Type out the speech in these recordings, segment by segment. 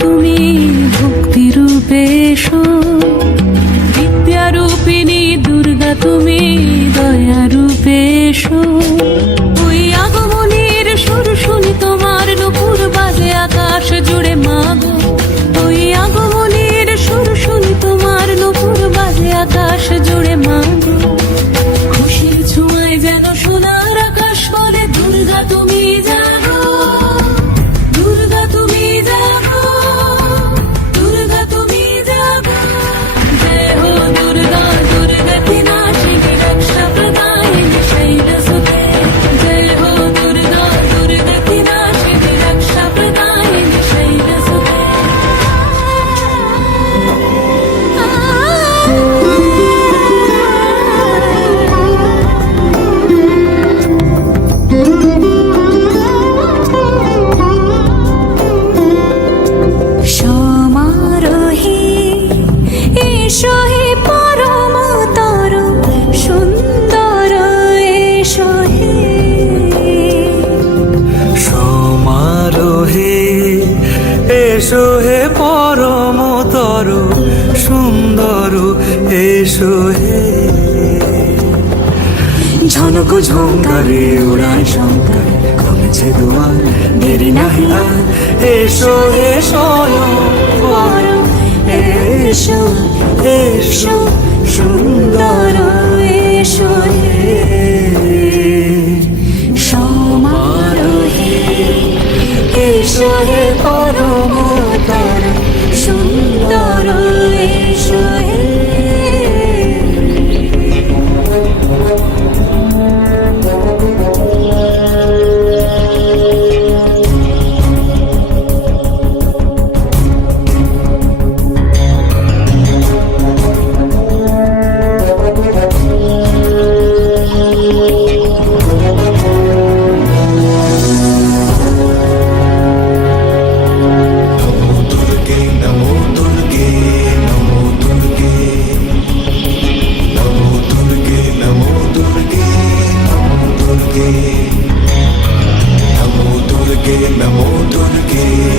তুমি ভক্তি রূপে এসো। বিদ্যা রূপিণী দুর্গা, তুমি দয়া রূপে এসো। ওই আগমনের সুর শুনি তোমার নুপুর বাজে আকাশ জুড়ে মাগো। ওই আগমনের সুর শুনি তোমার নুপুর বাজে আকাশ জুড়ে মাগো। সুন্দর এসো হে। ঝনক ঝঙ্কারে উড়ায় শঙ্কর, কমেছে দুয়ার, দেরি নাহি আর। এসো বর এসো এসো, সুন্দর এসো সমারোহে এসো হে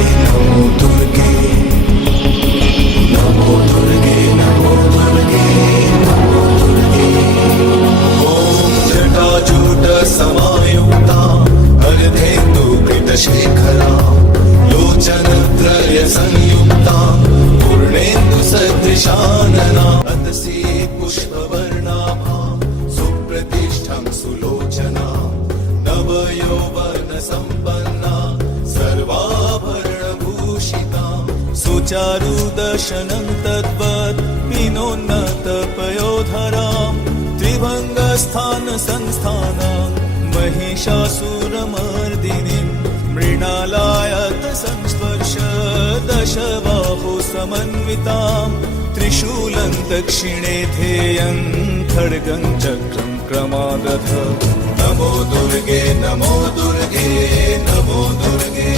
no सुचारुदर्शनं तद्वत् पिनोन्नतपयोधरां त्रिभङ्गस्थानसंस्थानां महिषासुरमर्दिनीं मृणालायत संस्पर्श दशबाहु समन्वितां त्रिशूलं दक्षिणे ध्येयं खड्गं चक्रं क्रमागत। नमो दुर्गे नमो दुर्गे। नमो दुर्गे